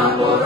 na